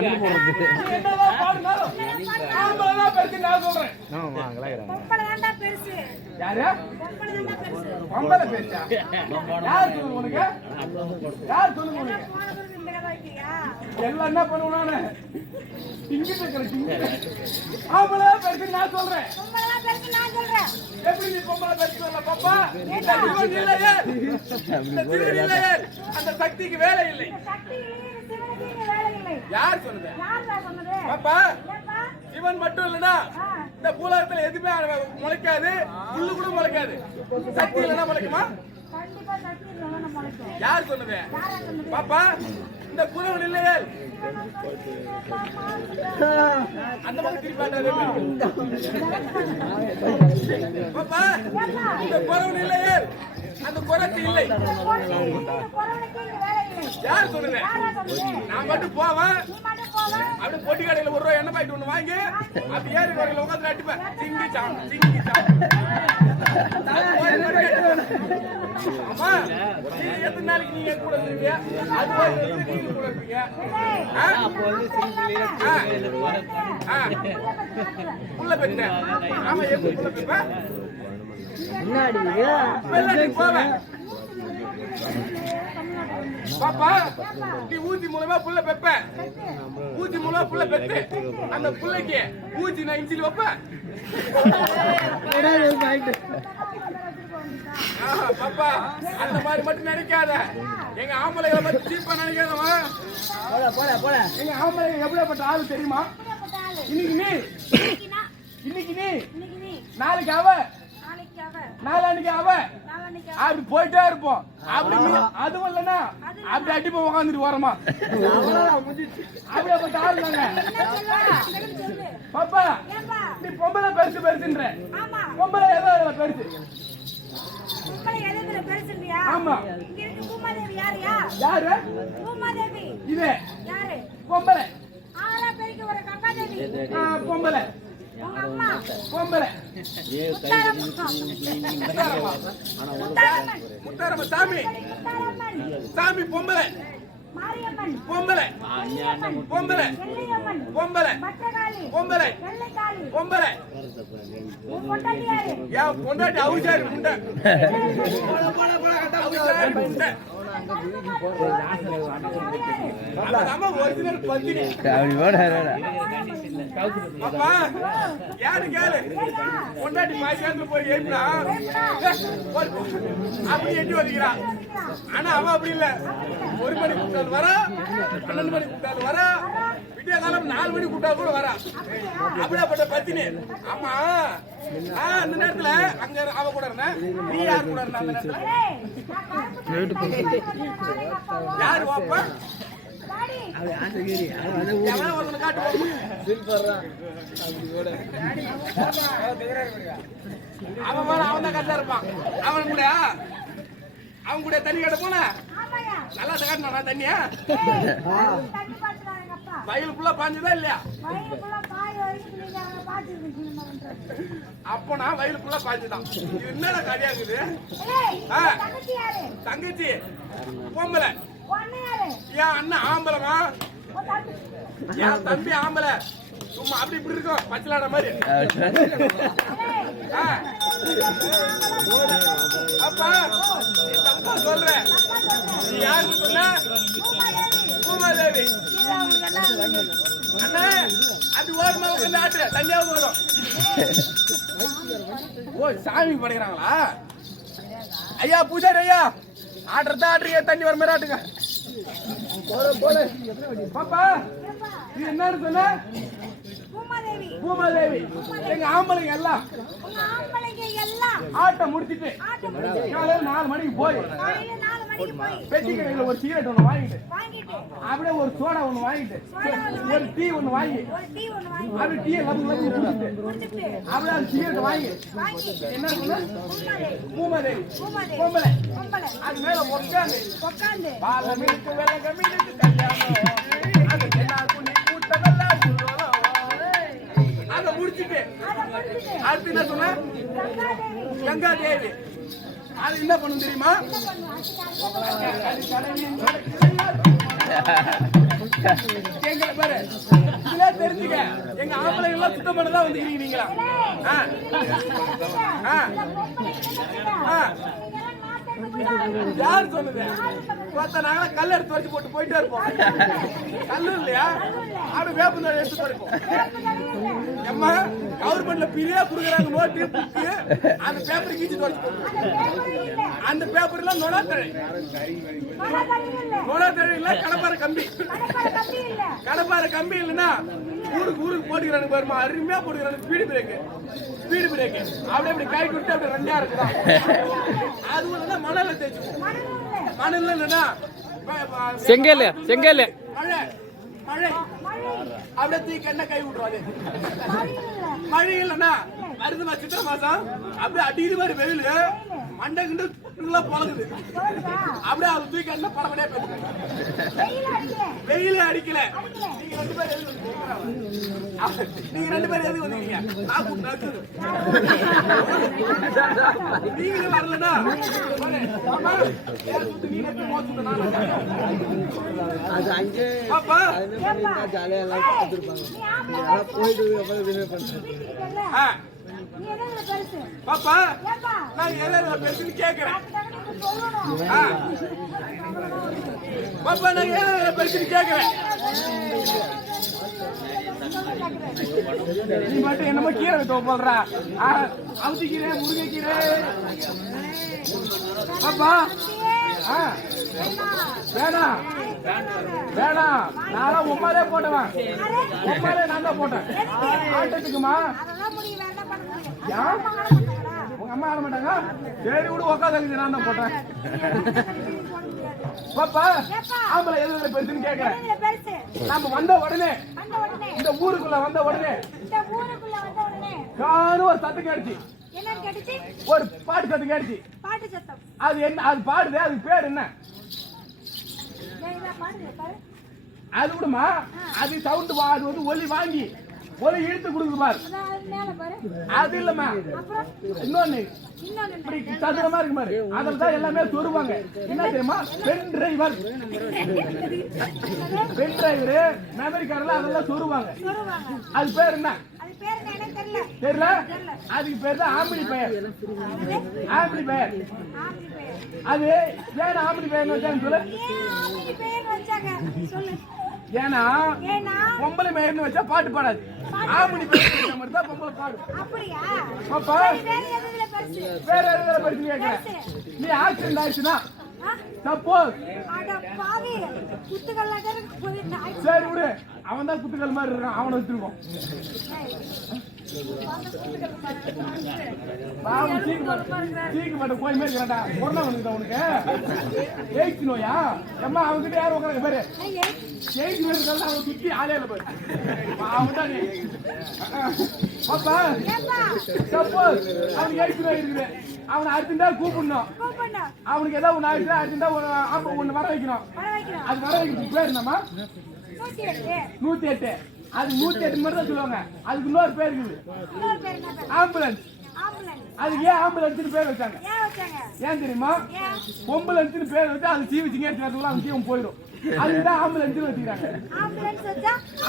மண்ணு போடுறது என்னதான் பாடுனாலும் ஆம்பளை பெருசு நான் சொல்றேன். யாரு பொம்பளை பெருசா? யார் சொல்லுங்க உனக்கு? யார் சொல்லுங்க உனக்கு? எல்லாம் என்ன பண்ணுவானு இங்கிட்டு இருக்கிற ஆம்பளை பெருசு நான் சொல்றேன். எப்படி நீ பொம்பளை பெருசு சொல்ல பாப்பா? இல்லையே அந்த சக்திக்கு வேலை இல்லை. யார் சொன்னது பாப்பா? இவன் மட்டும் இல்லனா இந்த பூலகத்துல எதுவுமே முளைக்காது, புல்லு கூட முளைக்காது. சக்தி இல்லனா முளைக்குமா? யார் சொன்னது பாப்பா? இந்த புலவன் இல்லையே அந்த மாதிரி திருப்பாட்டாரு பாப்பா. இந்த புலவன் இல்லையே அந்த குரத்து இல்லை. யார் சொல்லுங்க? நான் மட்டும் போவேன் அப்படி பொட்டி கடையில ஒரு ரூபாய் எண்ணெய் பாக்கெட் ஒண்ணு வாங்கி அப்படி ஏறி வரையில உட்காந்து அடிப்பேன். சிங்கி சாம் சிங்கி சாம். ஆமா எத்தனை நாளைக்கு நீங்க கூட இருக்கீங்க? அது நீங்க கூட இருக்கீங்க. புள்ள பெற்றேன். ஆமா எப்படி புள்ள பெற்றேன்? முன்னாடி போவேன் பாப்பா. நீ ஊசி மூலமா புள்ள பெப்ப. ஊசி மூலமா புள்ள பெத்து அந்த புள்ளைக்கு ஊசி நான் இன்சில் வைப்பேன். பாப்பா அந்த மாதிரி மட்டும் நினைக்காத. எங்க ஆம்பளைகளை பத்தி சீப்பா நினைக்காதவா. எங்க ஆம்பளைங்க எப்படிப்பட்ட ஆளு தெரியுமா? இன்னைக்கு நீ நாளைக்கு அவ நாளானிக்கு அவ அப்படி போயிட்டே இருப்போம். அப்படி அதுவும் இல்லைன்னா அப்படி அடிப்போம் உட்காந்துட்டு வரமா. அப்படியே ஆளுங்க பாப்பா. நீ பொம்பளை பெருசு பெருசுன்ற பொம்பளை ஏதோ பெருசு. ஆமா யாரு இது பொம்பளை பொம்பளை பொம்பளை முத்தாரம்ம சாமி சாமி பொம்பளை பொம்பளை பொம்பளை பொம்பளை பொம்பளை பொம்பளை என் பொண்டாட்டி அவுசாரி முண்டை ஒரிஜினல் பத்தினி யாரு கேளு பொண்டாட்டி மாசியாத்துல போய் ஏறினா அப்படி எட்டி வலிக்கிறான். ஆனா அவன் அப்படி இல்ல. 1 மணி கூட்டாலும் வரா, 12 மணி கூட்டாலும் வரா, விடிய காலம் 4 மணி கூட்டா கூட வரா. அப்படியாப்பட்ட பத்தினி. ஆமா அந்த நேரத்துல அங்க அவ கூட இருந்தேன். நீ யாரு கூட இருந்த அந்த நேரத்துல? யாரு வாப்பா? அவன் தான் கட்டா இருப்பான். அவன் கூட தண்ணி கட்ட போன நல்லா காட்டினா தண்ணியா வயலுக்குள்ள பாஞ்சுதா இல்லையா? அப்ப நான் வயலுக்குள்ள பாஞ்சுதான். என்னடா கடையாக்குது? தங்கச்சி பொம்பளை. என் அண்ணன் ஆம்பளமா? என் தம்பி ஆம்பளை. சும்மா அப்படி இப்படி இருக்கும் பச்சலாட மாதிரி. அப்பா நீ தப்பா சொல்ற. நீ யாருக்கு சொன்ன? பூமாதேவி. அண்ணா அப்படி ஓரமா உட்காந்து ஆட்டு தண்ணியாவது வரும். ஓ சாமி படைக்கிறாங்களா? ஐயா பூஜாரி ஐயா ஆட்டுறதா ஆட்டுறீங்க. தண்ணி வர மாதிரி ஆட்டுங்க. பாப்பா நீ என்னன்னு சொன்ன? பூமாதேவி. எங்க ஆம்பளைங்க எல்லாம் ஆட்ட முடிச்சிட்டு 4 மணிக்கு போய் பெட்டி கடையில ஒரு சிகரெட் ஒண்ணு வாங்கிட்டு அப்படியே ஒரு சோடா ஒண்ணு வாங்கிட்டு ஒரு டீ ஒண்ணு வாங்கி அப்படி டீயை குடிச்சிட்டு அப்படியே அந்த சிகரெட் வாங்கி என்ன சொன்ன? பூமாதேவி பொம்பளை. அது மேல உட்காந்து பாலமிக்கு வெள்ளகமிக்கு கல்யாணம் அது என்ன கூட்டமெல்லாம் அதை முடிச்சுட்டு அடுத்து என்ன சொன்ன? கங்கா தேவி. அது என்ன பண்ணும் தெரியுமா? எங்களை பாரு இதுல தெரிஞ்சுக்க எங்க ஆம்பளை எல்லாம் சுத்தம் பண்ணதான் வந்துக்கிறீங்க நீங்களா யாரு சொன்னது பார்த்தா நாங்களா கல் எடுத்து வச்சு போட்டு போயிட்டே இருப்போம் கல்லு இல்லையா ஆடு வேப்பம் எடுத்து போயிருப்போம் அம்மா கவர்மெண்ட்ல பிரியா குடுக்குறாங்க நோட்டு புக்கு அந்த பேப்பர் கீச்சு வச்சு அந்த பேப்பர்ல நொடாத்தழை இல்ல கடப்பார கம்பி கடப்பார கம்பி இல்லைன்னா ஊருக்கு போட்டுக்கிறானுங்க பாருமா அருமையா போட்டுக்கிறானுங்க ஸ்பீடு பிரேக் அப்படியே அப்படி கை கொடுத்து அப்படி ரெண்டா இருக்குதான் அது ஒண்ணுன்னா மணல தேய்ச்சு மணல் இல்லைன்னா செங்கல் மழை அப்படியே தூக்கி என்ன கை விட்டுருவாரு மழை இல்லைன்னா வருதுமா சித்திரை மாசம் அப்படியே அடிக்கிற மாதிரி வெயில் மண்டை கிண்டு பழகுது அப்படியே அது தூக்கி என்ன படப்படியா பேசுறேன் வெயில அடிக்கல நீங்க ரெண்டு பேரும் எதுக்கு வந்தீங்க நீங்க வரலன்னா பாப்பா நான் எதாவது பெருசுன்னு கேக்குறேன் பாப்பா நான் எதாவது பெருசுன்னு கேக்குறேன் நீ மட்டும் என்னமோ கீரை வைக்க போடுறா அவுத்திக்கீரை முருங்கைக்கீரை பாப்பா வேணாம் வேணாம் நானும் உமாலே போட்டவன் உமாலே நான் தான் போட்டேன் ஆட்டத்துக்குமா உங்க அம்மா ஆட மாட்டாங்க சரி விடு உட்காந்து நான் தான் போட்டேன் பாப்பா ஆம்பளை எதுல பெருசுன்னு கேக்குறேன் நம்ம வந்த உடனே இந்த ஊருக்குள்ள வந்த உடனே காணும் ஒரு சத்தம் கேடுச்சு ஒரு பாட்டு சத்தம் கேடுச்சு அது என்ன அது பாடுது அதுக்கு பேர் என்ன அது விடுமா அது சவுண்ட் அது வந்து ஒலி வாங்கி ஒலி இழுத்து கொடுக்குது பாரு அது இல்லம்மா இன்னொன்னு இப்படி சதுரமா இருக்கு பாரு அதில் தான் எல்லாமே சொருவாங்க என்ன தெரியுமா பென் டிரைவர் மெமரி கார்டுல அதெல்லாம் சொருவாங்க அது பேர் என்ன தெரியல அதுக்கு பேர் தான் ஆம்பளி பெயர் அது ஏன் ஆம்பளி பெயர் வச்சான்னு சொல்லு ஏன்னா பொம்பளை மேயர்னு வச்சா பாட்டு பாடாது ஆம்பளை பெயர் மாதிரி தான் பொம்பளை பாடும் வேற எதுல படிச்சு கேட்க நீ ஆக்சிடென்ட் ஆயிடுச்சுன்னா சப்போஸ் சரி விடு அவன் தான் குத்துக்கள் மாதிரி இருக்கான் அவனை வச்சிருக்கோம் சீக்கிரம் போய் மாதிரி இருக்கிறாண்டா கொரோனா வந்துட்டா உனக்கு எய்ட்ஸ் நோயா அம்மா அவன்கிட்ட யாரும் உட்காந்து பாரு எய்ட்ஸ் நோய் இருக்காங்க அவன் சுத்தி ஆலையில போய் அவன் தான் பாப்பா சப்போஸ் அவனுக்கு எய்ட்ஸ் நோய் இருக்குது அவனை அர்ஜென்டா கூப்பிடணும் அவனுக்கு ஏதாவது ஒண்ணு ஆயிடுச்சு அர்ஜென்டா ஒண்ணு வர வைக்கணும் அது வர வைக்கிறதுக்கு பேர் என்னம்மா 108 அது 108 மட்டும் தான் சொல்லுவாங்க அதுக்கு இன்னொரு பேர் இருக்குது ஆம்புலன்ஸ் அதுக்கு ஏன் ஆம்புலன்ஸ் பேர் வச்சாங்க ஏன் தெரியுமா பொம்புலன்ஸ் பேர் வச்சு அது சீவிச்சிங்க அந்த சீவம் போயிடும் அதுதான் ஆம்புலன்ஸ் வச்சுக்கிறாங்க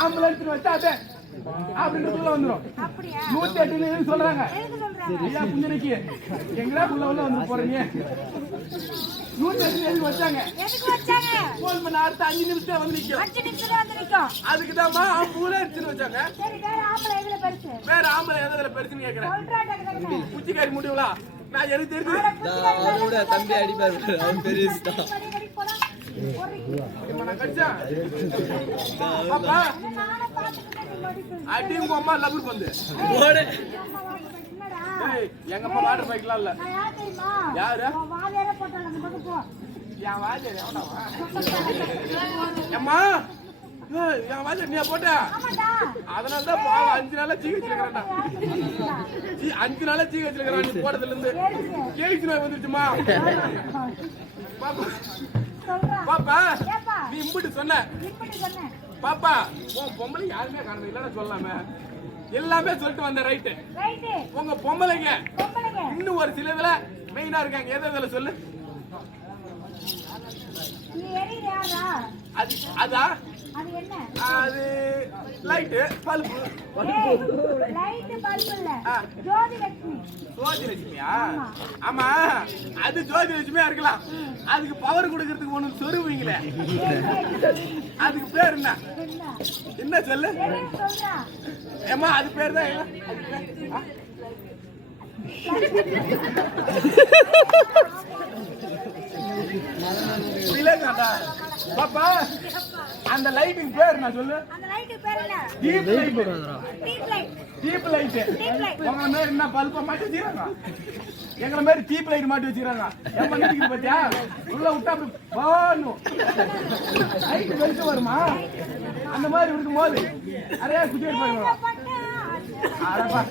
ஆம்புலன்ஸ் வச்சா அதே அப்படின்னு சொல்ல வந்துடும் 108 சொல்றாங்க ஐயா புஞ்சனைக்கு எங்கடா உள்ள வந்து போறீங்க 108 வச்சாங்க போன் பண்ண அடுத்த 5 நிமிஷம் வந்து நிக்கும் அதுக்குதாம்மா ஆம்புலன்ஸ் வச்சாங்க வேற ஆம்பளை எதுல பெருசுன்னு கேக்குறேன் குச்சிக்காரி முடிவுலா நான் எனக்கு தெரிஞ்சு தம்பி அடிப்பாரு அவன் பெரிய அடி உங்க அம்மா லபுர் வந்து எங்க அம்மா வாட்டர் பைக்லாம் இல்ல யாரு என் வாஜர் அம்மா என் வாஜர் நீ போட்ட அதனாலதான் 5 நாளா ஜிஹெச் இருக்கிறான்டா 5 நாளா ஜிஹெச் இருக்கிறான் நீ போறதுல இருந்து கேள்வி நோய் வந்துருச்சுமா பாப்பா நீ இம்பிட்டு சொன்ன பாப்பா உன் பொம்பளை யாருமே காணல இல்லன்னு சொல்லாம எல்லாமே சொல்லிட்டு வந்த ரைட்டு உங்க பொம்பளைங்க இன்னும் ஒரு சிலதுல மெயினா இருக்காங்க எதுல சொல்லு அது அதா அது லைட் பல்பு. லைட் பல்பு இல்ல, ஜோதி லட்சுமி. ஜோதி லட்சுமியா? ஆமா, அது ஜோதி லட்சுமியா இருக்கலாம். அதுக்கு பவர் கொடுக்கிறதுக்கு ஒண்ணு சொருவீங்களே, அதுக்கு பேர் என்ன? என்ன சொல்லு? ஏமா அது பேர் தான் பாப்பா. அந்த லைட்டுக்கு பேர் நான் சொல்லு. அந்த லைட் பேர் என்ன? Deep light. Deep light. Deep light. உங்கள மாதிரி என்ன பல்ப மாட்டி வச்சிராங்க, எங்கள மாதிரி டீப் லைட் மாட்டி வச்சிராங்க. ஏமா நிக்குது பாத்தியா, உள்ள விட்டா அப்படி வாணும் லைட் வெளிச்சம் வருமா? அந்த மாதிரி இருக்கும்போது அரையா குட்டி எடுப்பாங்க. அரப்பா